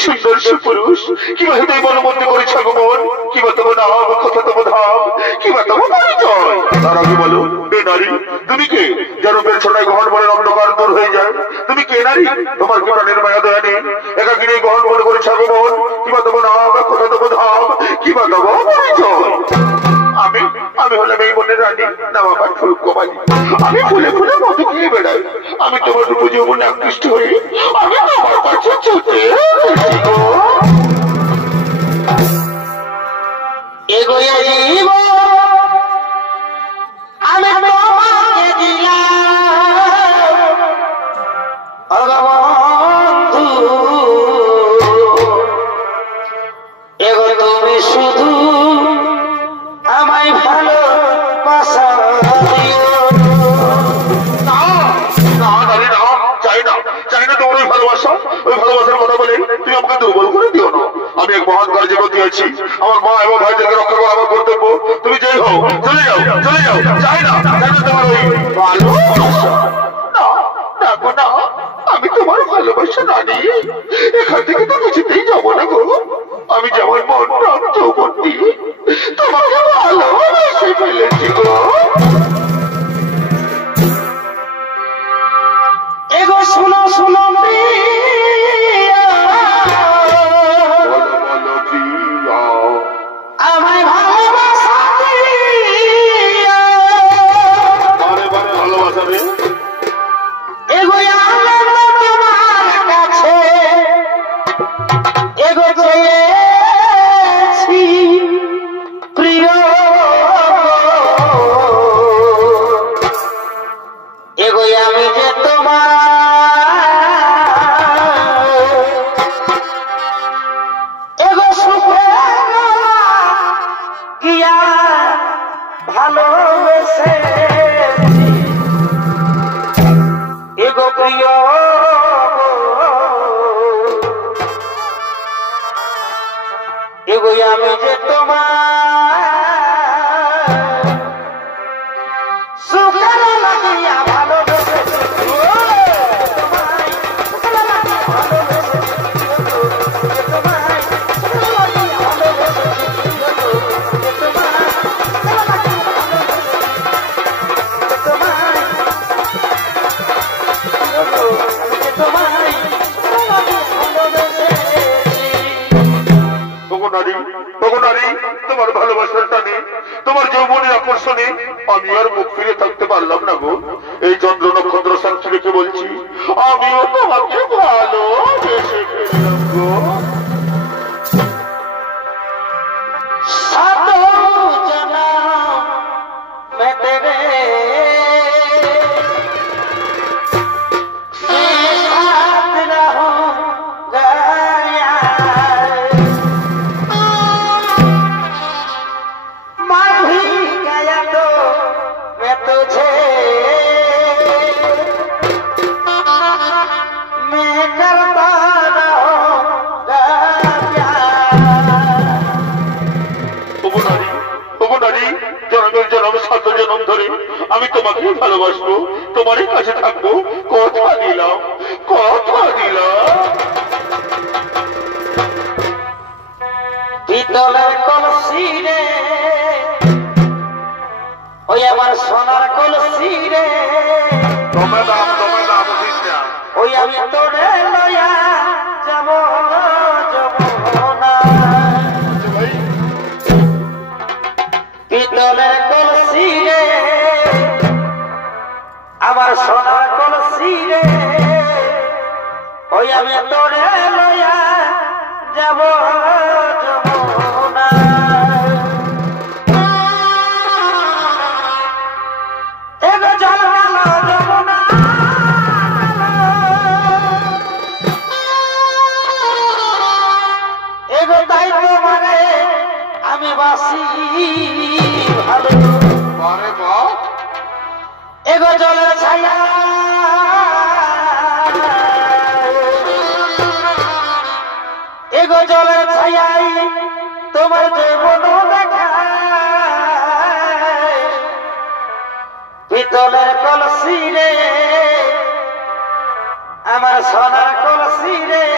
সুন্দর সুপুরুষ কিভাবে তুই মনোমন্ত্র করেছ আগমন কিবা তোমার নাম কথা তোমার ধাম কিবা তোমার পরিচয় তার আগে বলো এ নারী তুমি কে যার রূপের ছোটায় গহন বনের অন্ধকার দূর হয়ে যায় তুমি কে নারী তোমার কি প্রাণের মায়া দয়া নেই একাকিনী গহন মনে করেছ আগমন কিবা তোমার নাম কথা তোমার ধাম কিবা তোমার পরিচয় আমি আমি হলাম এই বনের রানী নাম আমার ফুলকমালী আমি ফুলে ফুলে মতো খেয়ে বেড়াই আমি তোমার রূপ যৌবনে আকৃষ্ট হয়ে আমি আমার কাছে ছুটে এগোয়ে জীব আমি তোমাকে দিলাম বন্ধু এগো তুমি শুধু আমায় ভালোবাসা চাই না তোমার ওই ভালোবাসা ওই ভালোবাসার কথা বলে তুমি আমাকে দুর্বল করে দিও না আমি এক মহান কার্যে গতি আছি আমার মা এবং ভাইদেরকে রক্ষা করা আমার কর্তব্য তুমি যেই হও চলে যাও চাই না তোমার ওই ভালোবাসা না আমি তোমার ভালোবাসা রানী এখান থেকে তো কিছুতেই যাবো না গো আমি যেমন মন প্রাণ যৌবন দিয়ে তোমাকে ভালোবেসে ফেলেছি গো এগো শুনো শুনো আমায় ভালোবাসা ভালোবাসা রে এগো আনন্দ তোমার কাছে এগো চেয়েছি প্রিয় এগো আমি যে তোমার এগো সুখে গিয়া ভালোবেসে এগো প্রিয় এগো আমি যে তোমার সুখের লাগিয়া ভালোবেসেছি তোমার ভালোবাসার টানে তোমার যৌবনের আকর্ষণে আমি আর মুখ ফিরে থাকতে পারলাম না গো এই চন্দ্র নক্ষত্র সাক্ষী রেখে বলছি আমিও তোমাকে ভালোবেসে ফেললাম গো জনম ধরে আমি তোমাকে ভালোবাসবো তোমারই কাছে থাকবো কথা দিলাম পিতলের কলসি রে ওই আমার সোনার কলসি রে ওই আমি তোরে লয়া যাব যমুনা পিতলের কলসি রে আমার সোনার কলসি রে ওই আমি তোরে লয়া যাব যমুনা এগো জল গেল যমুনা এগো তাই তোমারে আমি বাসি ভালো এগো জলের ছায়া এগো জলের ছায়াই তোমার যৌবন দেখা পিতলের কলসি রে আমার সোনার কলসি রে